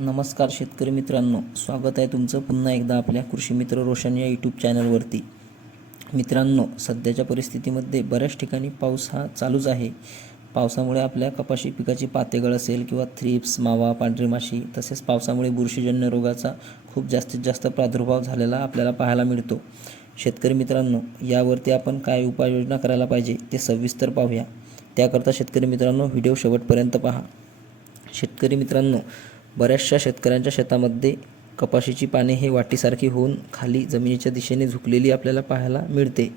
नमस्कार शेतकरी मित्रांनो स्वागत आहे तुमचं पुन्हा एकदा आपल्या कृषी मित्र रोशन या यूट्यूब चॅनलवरती मित्रांनो सध्याच्या परिस्थितीमध्ये बऱ्याच ठिकाणी पाऊस हा चालूच आहे. पावसामुळे आपल्या कपाशी पिकाची पातेगळ असेल किंवा थ्रिप्स मावा पांढरी माशी तसेच पावसामुळे बुरशीजन्य रोगाचा खूप जास्तीत जास्त प्रादुर्भाव झालेला आपल्याला पाहायला मिळतो. शेतकरी मित्रांनो यावरती आपण काय उपाययोजना करायला पाहिजे ते सविस्तर पाहूया. त्याकरता शेतकरी मित्रांनो व्हिडिओ शेवटपर्यंत पहा. शेतकरी मित्रांनो बऱ्याचशा शेतकऱ्यांच्या शेतामध्ये कपाशीची पाने हे वाटीसारखी होऊन खाली जमिनीच्या दिशेने झुकलेली आपल्याला पाहायला मिळते.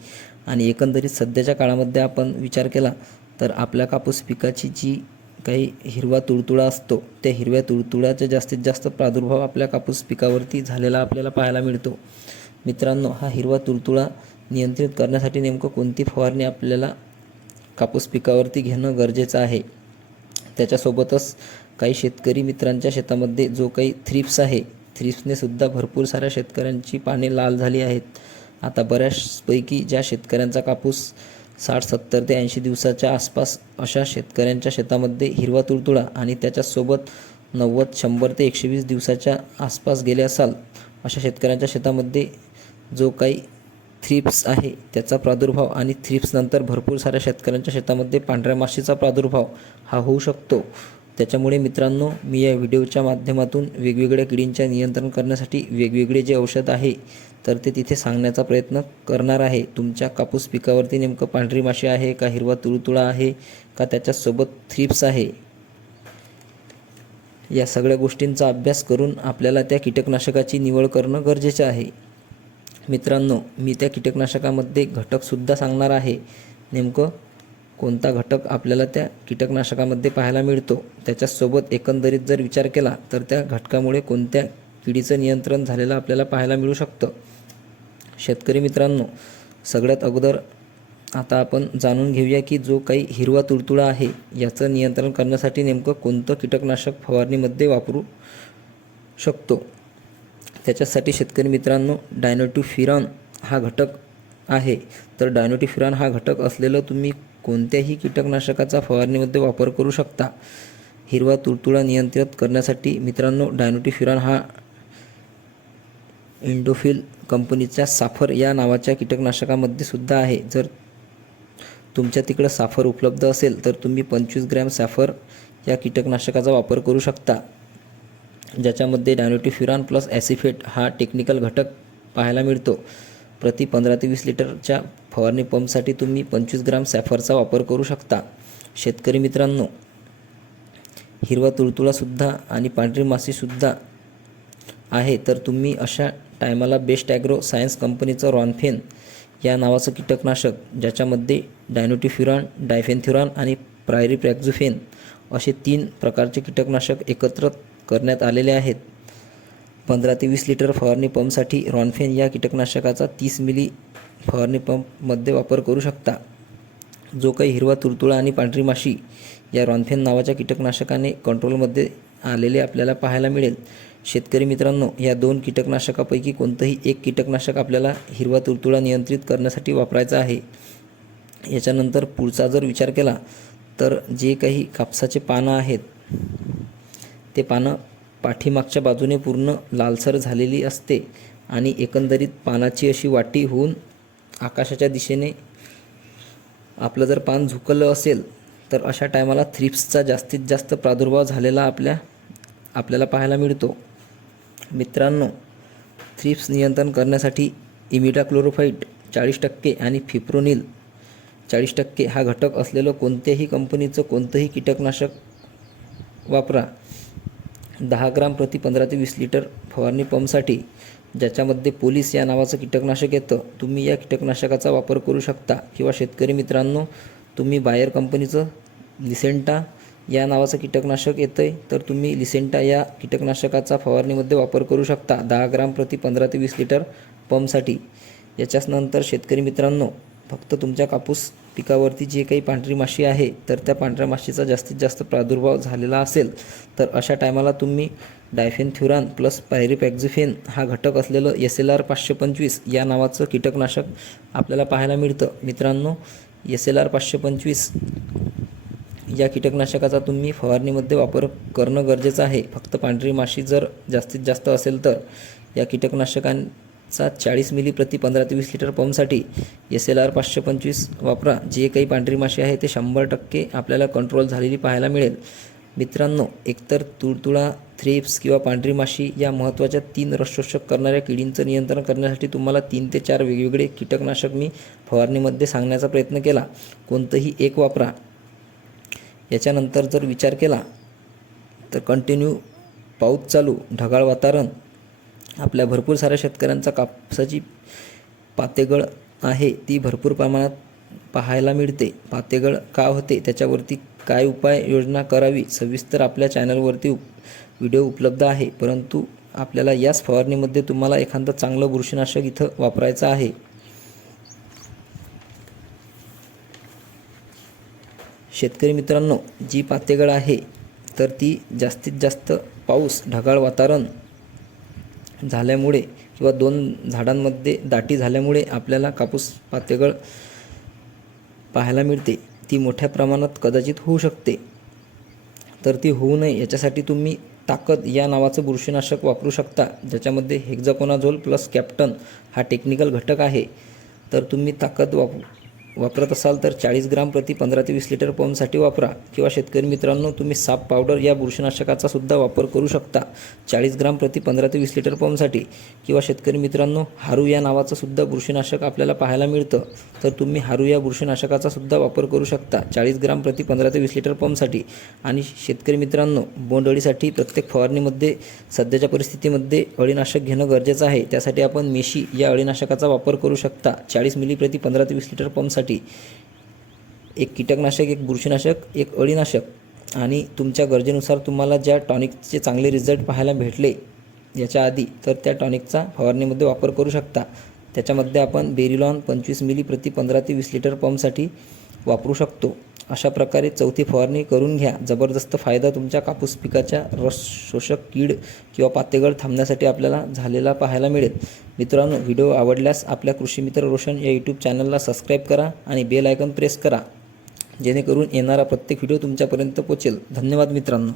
आणि एकंदरीत सध्याच्या काळामध्ये आपण विचार केला तर आपल्या कापूस पिकाची जी काही हिरवा तुडतुडा असतो त्या हिरव्या तुडतुड्याचा जास्तीत जास्त प्रादुर्भाव आपल्या कापूस पिकावरती झालेला आपल्याला पाहायला मिळतो. मित्रांनो हा हिरवा तुडतुडा नियंत्रित करण्यासाठी नेमकं कोणती फवारणी आपल्याला कापूस पिकावरती घेणं गरजेचं आहे? त्याच्यासोबतच काही शेतकरी मित्रांच्या शेतामध्ये जो काही थ्रिप्स आहे थ्रिप्सने सुद्धा भरपूर साऱ्या शेतकऱ्यांची पाने लाल झाली आहेत. आता बऱ्याचपैकी ज्या शेतकऱ्यांचा कापूस साठ सत्तर ते ऐंशी दिवसाच्या आसपास अशा शेतकऱ्यांच्या शेतामध्ये हिरवा तुडतुडा आणि त्याच्यासोबत नव्वद शंभर ते एकशे वीस दिवसाच्या आसपास गेले असाल अशा शेतकऱ्यांच्या शेतामध्ये जो काही थ्रिप्स आहे त्याचा प्रादुर्भाव आणि थ्रिप्सनंतर भरपूर साऱ्या शेतकऱ्यांच्या शेतामध्ये पांढऱ्या माशीचा प्रादुर्भाव हा होऊ शकतो. त्याच्यामुळे मित्रांनो मी या व्हिडिओच्या माध्यमातून वेगवेगळ्या किडींच्या नियंत्रण करण्यासाठी वेगवेगळे जे औषध आहे तर ते तिथे सांगण्याचा प्रयत्न करणार आहे. तुमच्या कापूस पिकावरती नेमकं पांढरी माशी आहे का हिरवा तुळतुळा आहे का त्याच्यासोबत थ्रिप्स आहे? या सगळ्या गोष्टींचा अभ्यास करून आपल्याला त्या कीटकनाशकाची निवड करणं गरजेचं आहे. मित्रांनो मी त्या कीटकनाशकामध्ये घटकसुद्धा सांगणार आहे. नेमकं कोणता घटक आपल्याला त्या कीटकनाशकामध्ये पाहायला मिळतो त्याच्यासोबत एकंदरीत जर विचार केला तर त्या घटकामुळे कोणत्या किडीचं नियंत्रण झालेलं आपल्याला पाहायला मिळू शकतं? शेतकरी मित्रांनो सगळ्यात अगोदर आता आपण जाणून घेऊया की जो काही हिरवा तुडतुडा आहे याचं नियंत्रण करण्यासाठी नेमकं कोणतं कीटकनाशक फवारणीमध्ये वापरू शकतो? त्याच्यासाठी शेतकरी मित्रांनो डायनोटिफिरॉन हा घटक आहे. तर डायनोटिफिरॉन हा घटक असलेलं तुम्ही कोणत्याही कीटकनाशकाचा फवारणीमध्ये वापर करू शकता. हिरवा तुडतुडा नियंत्रित करण्यासाठी मित्रांनो डायनोटिफिरॉन हा इंडोफिल कंपनीच्या साफर या नावाच्या कीटकनाशकामध्ये सुद्धा आहे. जर तुमच्या तिकडं साफर उपलब्ध असेल तर तुम्ही पंचवीस ग्रॅम साफर या कीटकनाशकाचा वापर करू शकता. ज्याच्यामध्ये डायनोटिफ्युरान प्लस ॲसिफेट हा टेक्निकल घटक पाहायला मिळतो. प्रति पंधरा ते वीस लिटरच्या फवारणी पंपसाठी तुम्ही पंचवीस ग्राम सॅफरचा वापर करू शकता. शेतकरी मित्रांनो हिरवा तुळतुळासुद्धा आणि पांढरी मासीसुद्धा आहे तर तुम्ही अशा टायमाला बेस्ट ॲग्रो सायन्स कंपनीचं रॉनफेन या नावाचं कीटकनाशक ज्याच्यामध्ये डायनोटिफ्युरॉन डायफेन्थ्युरॉन आणि प्रायरी प्रॅक्झोफेन असे तीन प्रकारचे कीटकनाशक एकत्र करण्यात आलेले आहेत. पंधरा ते वीस लिटर फवारणी पंपसाठी रॉनफेन या कीटकनाशकाचा तीस मिली फवारणी पंपमध्ये वापर करू शकता. जो काही हिरवा तुरतुळा आणि पांढरी माशी या रॉनफेन नावाच्या कीटकनाशकाने कंट्रोलमध्ये आलेले आपल्याला पाहायला मिळेल. शेतकरी मित्रांनो या दोन कीटकनाशकापैकी कोणतंही एक कीटकनाशक आपल्याला हिरवा तुरतुळा नियंत्रित करण्यासाठी वापरायचा आहे. याच्यानंतर पुढचा जर विचार केला तर जे काही कापसाचे पानं आहेत ते पानं पाठीमागच्या बाजूने पूर्ण लालसर झालेली असते आणि एकंदरीत पानाची अशी वाटी होऊन आकाशाच्या दिशेने आपलं जर पान झुकलं असेल तर अशा टायमाला थ्रिप्सचा जास्तीत जास्त प्रादुर्भाव झालेला आपल्या आपल्याला पाहायला मिळतो. मित्रांनो थ्रिप्स नियंत्रण करण्यासाठी इमिडाक्लोरोफाईट चाळीस टक्के आणि फिप्रोनिल चाळीस टक्के हा घटक असलेलं कोणत्याही कंपनीचं कोणतंही कीटकनाशक वापरा. दहा ग्राम प्रति पंधरा ते वीस लिटर फवारणी पंपसाठी ज्याच्यामध्ये पोलीस या नावाचं कीटकनाशक येतं तुम्ही या कीटकनाशकाचा वापर करू शकता. किंवा शेतकरी मित्रांनो तुम्ही बायर कंपनीचं लिसेंटा या नावाचं कीटकनाशक येतं आहे तर तुम्ही लिसेंटा या कीटकनाशकाचा फवारणीमध्ये वापर करू शकता. दहा ग्राम प्रति पंधरा ते वीस लिटर पंपसाठी. याच्याच नंतर शेतकरी मित्रांनो फक्त तुमच्या कापूस पिकावरती जे काही पांढरी माशी आहे तर त्या पांढऱ्या माशीचा जास्तीत जास्त प्रादुर्भाव झालेला असेल तर अशा टायमाला तुम्ही डायफेनथ्युरान प्लस पायरीपॅक्झिफेन हा घटक असलेलं एस एल आर पाचशे पंचवीस या नावाचं कीटकनाशक आपल्याला पाहायला मिळतं. मित्रांनो एस एल आर पाचशे पंचवीस या कीटकनाशकाचा तुम्ही फवारणीमध्ये वापर करणं गरजेचं आहे. फक्त पांढरी माशी जर जास्तीत जास्त असेल तर या कीटकनाशकां सात चाळीस मिली प्रति पंधरा ते वीस लिटर पंपसाठी एस एल आर पाचशे पंचवीस वापरा. जे काही पांढरी माशी आहे ते शंभर टक्के आपल्याला कंट्रोल झालेली पाहायला मिळेल. मित्रांनो एकतर तुळतुळा थ्रिप्स किंवा पांढरी माशी या महत्त्वाच्या तीन रसशोषक करणाऱ्या किडींचं नियंत्रण करण्यासाठी तुम्हाला तीन ते चार वेगवेगळे कीटकनाशक मी फवारणीमध्ये सांगण्याचा प्रयत्न केला. कोणतंही एक वापरा. याच्यानंतर जर विचार केला तर कंटिन्यू पाऊस चालू ढगाळ वातावरण आपल्या भरपूर साऱ्या शेतकऱ्यांचा कापसाची पातेगळ आहे ती भरपूर प्रमाणात पाहायला मिळते. पातेगळ का होते? त्याच्यावरती काय उपाय योजना करावी? सविस्तर आपल्या चॅनलवरती उप व्हिडिओ उपलब्ध आहे. परंतु आपल्याला याच फवारणीमध्ये तुम्हाला एखादं चांगलं बुरशीनाशक इथं वापरायचं आहे. शेतकरी मित्रांनो जी पातेगळ आहे तर ती जास्तीत जास्त पाऊस ढगाळ वातावरण झाल्यामुळे किंवा दोन झाडांमध्ये दाटी झाल्यामुळे आपल्याला कापूस पातेगळ पाहायला मिळते. ती मोठ्या प्रमाणात कदाचित होऊ शकते. तर ती होऊ नये याच्यासाठी तुम्ही ताकद या नावाचं बुरशीनाशक वापरू शकता ज्याच्यामध्ये हेक्झाकोनाझोल प्लस कॅप्टन हा टेक्निकल घटक आहे. तर तुम्ही ताकद वापरू वापरत असाल तर चाळीस ग्राम प्रति पंधरा ते वीस लिटर पंपसाठी वापरा. किंवा शेतकरी मित्रांनो तुम्ही साप पावडर या बुरशीनाशकाचा सुद्धा वापर करू शकता. चाळीस ग्राम प्रति पंधरा ते वीस लिटर पंपसाठी. किंवा शेतकरी मित्रांनो हारू या नावाचं सुद्धा बुरशीनाशक आपल्याला पाहायला मिळतं. तर तुम्ही हारू या बुरशीनाशकाचा सुद्धा वापर करू शकता. चाळीस ग्राम प्रति पंधरा ते वीस लिटर पंपसाठी. आणि शेतकरी मित्रांनो बोंडअळीसाठी प्रत्येक फवारणीमध्ये सध्याच्या परिस्थितीमध्ये अळीनाशक घेणं गरजेचं आहे. त्यासाठी आपण मेशी या अळीनाशकाचा वापर करू शकता. चाळीस मिली प्रति पंधरा ते वीस लिटर पंपसाठी. एक कीटकनाशक एक बुरशीनाशक एक अळीनाशक. आणि तुमच्या गरजेनुसार तुम्हाला ज्या टॉनिकचे चांगले रिझल्ट पाहायला भेटले याच्या आधी तर त्या टॉनिकचा फवारणीमध्ये वापर करू शकता. त्याच्यामध्ये आपण बेरिलॉन पंचवीस मिली प्रति पंधरा ते वीस लिटर पंपसाठी वापरू शकतो. अशा प्रकारे चौथी फवारणी करून घ्या. जबरदस्त फायदा तुमच्या कापूस पिकाच्या रस शोषक कीड किंवा पातेगळ थांबण्यासाठी आपल्याला झालेला पाहायला मिळेल. मित्रांनो व्हिडिओ आवडल्यास आपल्या कृषीमित्र रोशन या यूट्यूब चॅनलला सबस्क्राईब करा आणि बेल आयकॉन प्रेस करा. जेणेकरून येणारा प्रत्येक व्हिडिओ तुमच्यापर्यंत पोचेल धन्यवाद मित्रांनो.